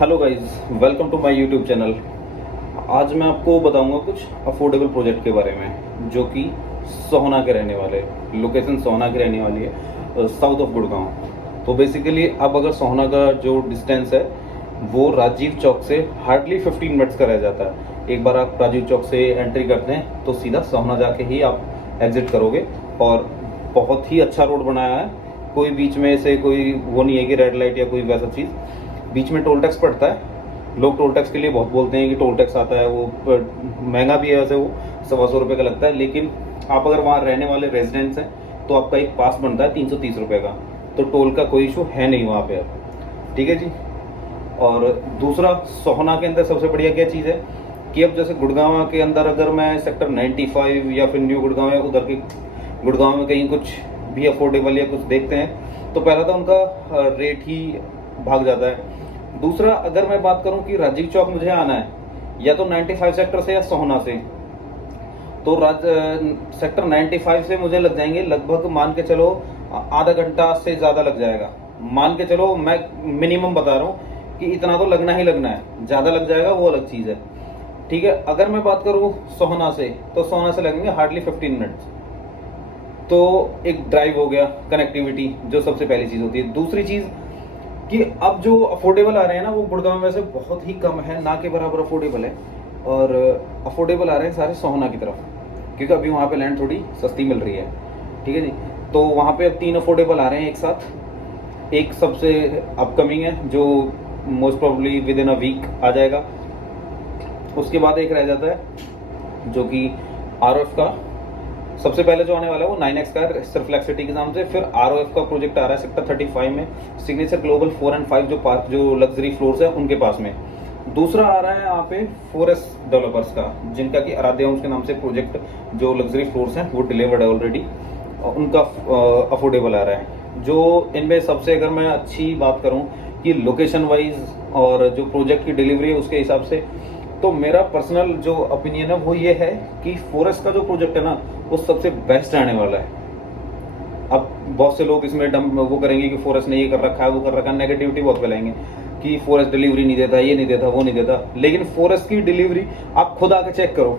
Hello guys, welcome to my YouTube channel. आज मैं आपको बताऊंगा कुछ अफोर्डेबल प्रोजेक्ट के बारे में जो कि सोहना के रहने वाले। लोकेशन सोहना की रहने वाली है, साउथ ऑफ गुड़गांव। तो बेसिकली अब अगर सोहना का जो डिस्टेंस है वो राजीव चौक से हार्डली 15 मिनट्स का रह जाता है। एक बार आप राजीव चौक से एंट्री करते हैं तो सीधा सोहना जाके ही आप एग्जिट करोगे। और बहुत ही अच्छा रोड बनाया है, कोई बीच में से कोई वो नहीं है कि रेड लाइट या कोई वैसा चीज़। बीच में टोल टैक्स पड़ता है, लोग टोल टैक्स के लिए बहुत बोलते हैं कि टोल टैक्स आता है, वो महंगा भी है वैसे, वो 125 रुपये का लगता है। लेकिन आप अगर वहाँ रहने वाले रेजिडेंट्स हैं तो आपका एक पास बनता है 330 रुपये का, तो टोल का कोई इशू है नहीं वहाँ पे अब। ठीक है जी। और दूसरा, सोहना के अंदर सबसे बढ़िया क्या चीज़ है कि अब जैसे गुड़गांव के अंदर अगर मैं सेक्टर 95 या फिर न्यू गुड़गांव या उधर के गुड़गांव में कहीं कुछ भी अफोर्डेबल या कुछ देखते हैं तो पहला तो उनका रेट ही भाग जाता है। दूसरा, अगर मैं बात करूं कि राजीव चौक मुझे आना है या तो 95 सेक्टर से या सोहना से, तो सेक्टर 95 से मुझे लग जाएंगे लगभग, मान के चलो आधा घंटा से ज़्यादा लग जाएगा। मान के चलो, मैं मिनिमम बता रहा हूँ कि इतना तो लगना ही लगना है, ज़्यादा लग जाएगा वो अलग चीज़ है। ठीक है। अगर मैं बात करूँ सोहना से, तो सोहना से लगेंगे हार्डली 15 मिनट्स। तो एक ड्राइव हो गया, कनेक्टिविटी जो सबसे पहली चीज़ होती है। दूसरी चीज़ कि अब जो अफोर्डेबल आ रहे हैं ना, वो गुड़गांव में से बहुत ही कम है, ना के बराबर अफोर्डेबल है। और अफोर्डेबल आ रहे हैं सारे सोहना की तरफ, क्योंकि अभी वहाँ पे लैंड थोड़ी सस्ती मिल रही है। ठीक है जी। तो वहाँ पे अब 3 अफोर्डेबल आ रहे हैं एक साथ। एक सबसे अपकमिंग है जो most probably within a week आ जाएगा। उसके बाद एक रह जाता है जो कि ROF का सबसे पहले जो आने वाला है वो 9X का रिफ्लेक्सिटी के नाम से। फिर ROF का प्रोजेक्ट आ रहा है सेक्टर 35 में, सिग्नेचर ग्लोबल 4 और 5 जो पार्क जो लग्जरी फ्लोर्स है उनके पास में। दूसरा आ रहा है यहाँ पे फोरेस डेवलपर्स का, जिनका कि आराध्या होम्स के नाम से प्रोजेक्ट जो लग्जरी फ्लोर्स हैं वो डिलीवर्ड है ऑलरेडी, उनका अफोर्डेबल आ रहा है। जो इनमें सबसे अगर मैं अच्छी बात करूँ कि लोकेशन वाइज और जो प्रोजेक्ट की डिलीवरी है उसके हिसाब से, तो मेरा पर्सनल जो ओपिनियन है वो ये है कि फोरेस्ट का जो प्रोजेक्ट है ना वो सबसे बेस्ट रहने वाला है। अब बहुत से लोग इसमें वो करेंगे कि फोरेस्ट ने ये कर रखा है, वो कर रखा है, नेगेटिविटी बहुत फैलाएंगे कि फोरेस्ट डिलीवरी नहीं देता, ये नहीं देता, वो नहीं देता। लेकिन फोरेस्ट की डिलीवरी आप खुद आके चेक करो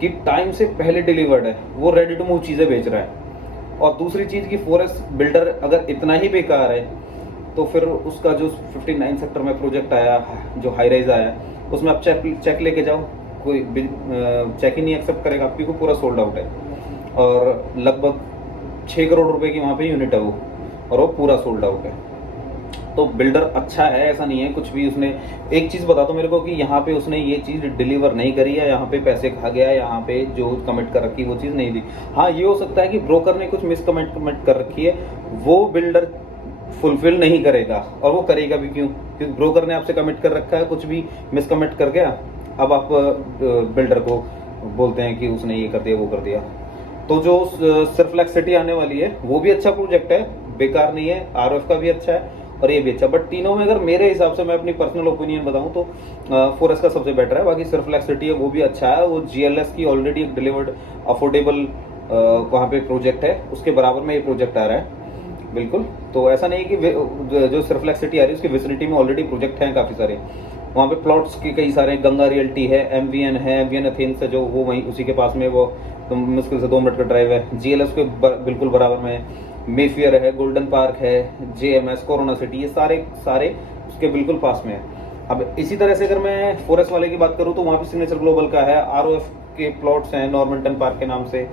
कि टाइम से पहले डिलीवर्ड है, वो रेडी टू मूव चीज़ें बेच रहा है। और दूसरी चीज़ कि फोरेस्ट बिल्डर अगर इतना ही बेकार है तो फिर उसका जो 59 सेक्टर में प्रोजेक्ट आया, जो हाई राइज आया, उसमें आप चेक लेके जाओ, कोई चेक ही नहीं एक्सेप्ट करेगा, क्योंकि पूरा सोल्ड आउट है। और लगभग 6 करोड़ रुपए की वहाँ पे यूनिट है वो, और वो पूरा सोल्ड आउट है। तो बिल्डर अच्छा है, ऐसा नहीं है कुछ भी। उसने एक चीज़ बता दो मेरे को कि यहाँ पे उसने ये चीज़ डिलीवर नहीं करी है, यहाँ पे पैसे खा गया, यहाँ पे जो कमिट कर रखी वो चीज़ नहीं दी। हाँ, ये हो सकता है कि ब्रोकर ने कुछ मिस कमिट कर रखी है, वो बिल्डर फुलफिल नहीं करेगा, और वो करेगा भी क्यों, क्योंकि ब्रोकर ने आपसे कमिट कर रखा है, कुछ भी मिस कमिट कर गया, अब आप बिल्डर को बोलते हैं कि उसने ये कर दिया, वो कर दिया। तो जो रिफ्लेक्सिटी आने वाली है वो भी अच्छा प्रोजेक्ट है, बेकार नहीं है। ROF का भी अच्छा है और ये भी अच्छा। बट तीनों में अगर मेरे हिसाब से मैं अपनी पर्सनल ओपिनियन बताऊं तो फोरेस्ट का सबसे बेटर है। बाकी रिफ्लेक्सिटी है वो भी अच्छा है, वो GLS की ऑलरेडी एक डिलीवर्ड अफोर्डेबल वहाँ पे प्रोजेक्ट है, उसके बराबर में ये प्रोजेक्ट आ रहा है बिल्कुल। तो ऐसा नहीं है कि जो रिफ्लेक्सिटी आ रही है उसकी विसिनिटी में ऑलरेडी प्रोजेक्ट हैं काफ़ी सारे। वहाँ पे प्लॉट्स के कई सारे, गंगा रियल्टी है, MVN एथेंस है जो वो वहीं उसी के पास में, वो तो मुश्किल से 2 मिनट का ड्राइव है। GLS के बिल्कुल बराबर में है, मेफियर है, गोल्डन पार्क है, JMS, कोरोना सिटी, ये सारे उसके बिल्कुल पास में है। अब इसी तरह से अगर मैं फॉरेस्ट वाले की बात करूँ तो वहाँ पे सिग्नेचर ग्लोबल का है, ROF के प्लॉट्स हैं नॉर्मंटन पार्क के नाम से।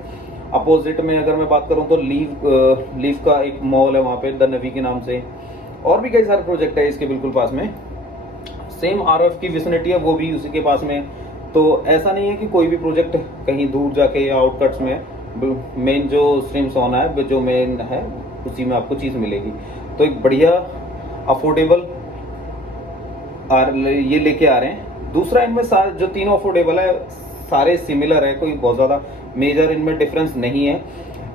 अपोजिट में अगर मैं बात करूं तो लीव का एक मॉल है वहाँ पे, द नवी के नाम से। और भी कई सारे प्रोजेक्ट है इसके बिल्कुल पास में। सेम ROF की विसिनिटी है वो भी उसी के पास में। तो ऐसा नहीं है कि कोई भी प्रोजेक्ट कहीं दूर जाके या आउटकट्स में है। मेन जो स्ट्रीम सोना है, जो मेन है, उसी में आपको चीज़ मिलेगी। तो एक बढ़िया अफोर्डेबल ये लेके आ रहे हैं। दूसरा, इनमें जो तीनों अफोर्डेबल है सारे सिमिलर है, कोई बहुत ज़्यादा मेजर इनमें डिफरेंस नहीं है।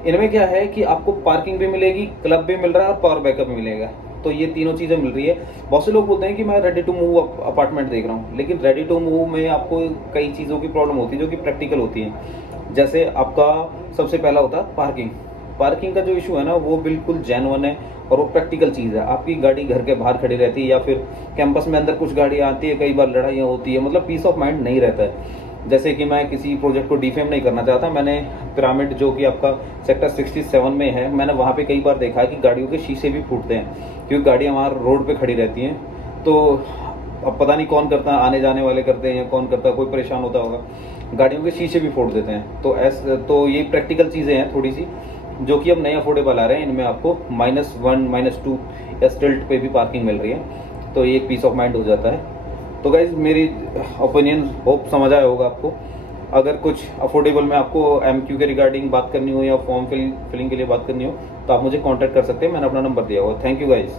इनमें क्या है कि आपको पार्किंग भी मिलेगी, क्लब भी मिल रहा है और पावर बैकअप भी मिलेगा। तो ये तीनों चीज़ें मिल रही है। बहुत से लोग बोलते हैं कि मैं रेडी टू मूव अपार्टमेंट देख रहा हूँ, लेकिन रेडी टू मूव में आपको कई चीज़ों की प्रॉब्लम होती है जो कि प्रैक्टिकल होती है। जैसे आपका सबसे पहला होता है पार्किंग। पार्किंग का जो इशू है ना वो बिल्कुल जेन्युइन है और वो प्रैक्टिकल चीज़ है। आपकी गाड़ी घर के बाहर खड़ी रहती है या फिर कैंपस में अंदर कुछ गाड़ियाँ आती है, कई बार लड़ाइयाँ होती है, मतलब पीस ऑफ माइंड नहीं रहता है। जैसे कि मैं किसी प्रोजेक्ट को डिफेम नहीं करना चाहता, मैंने पिरामिड जो कि आपका सेक्टर 67 में है, मैंने वहाँ पे कई बार देखा है कि गाड़ियों के शीशे भी फूटते हैं क्योंकि गाड़ियाँ वहाँ रोड पे खड़ी रहती हैं। तो अब पता नहीं कौन करता है, आने जाने वाले करते हैं या कौन करता है, कोई परेशान होता होगा, गाड़ियों के शीशे भी फोड़ देते हैं। तो ये प्रैक्टिकल चीज़ें हैं थोड़ी सी, जो कि अब नए अफोर्डेबल आ रहे हैं। इनमें आपको -1 -2 या स्टिल्ट पे भी पार्किंग मिल रही है, तो ये एक पीस ऑफ माइंड हो जाता है। तो गाइज मेरी ओपिनियन होप समझ आया होगा आपको। अगर कुछ अफोर्डेबल में आपको MQ के रिगार्डिंग बात करनी हो या फॉर्म फिलिंग के लिए बात करनी हो तो आप मुझे कांटेक्ट कर सकते हैं, मैंने अपना नंबर दिया हुआ। Thank you guys.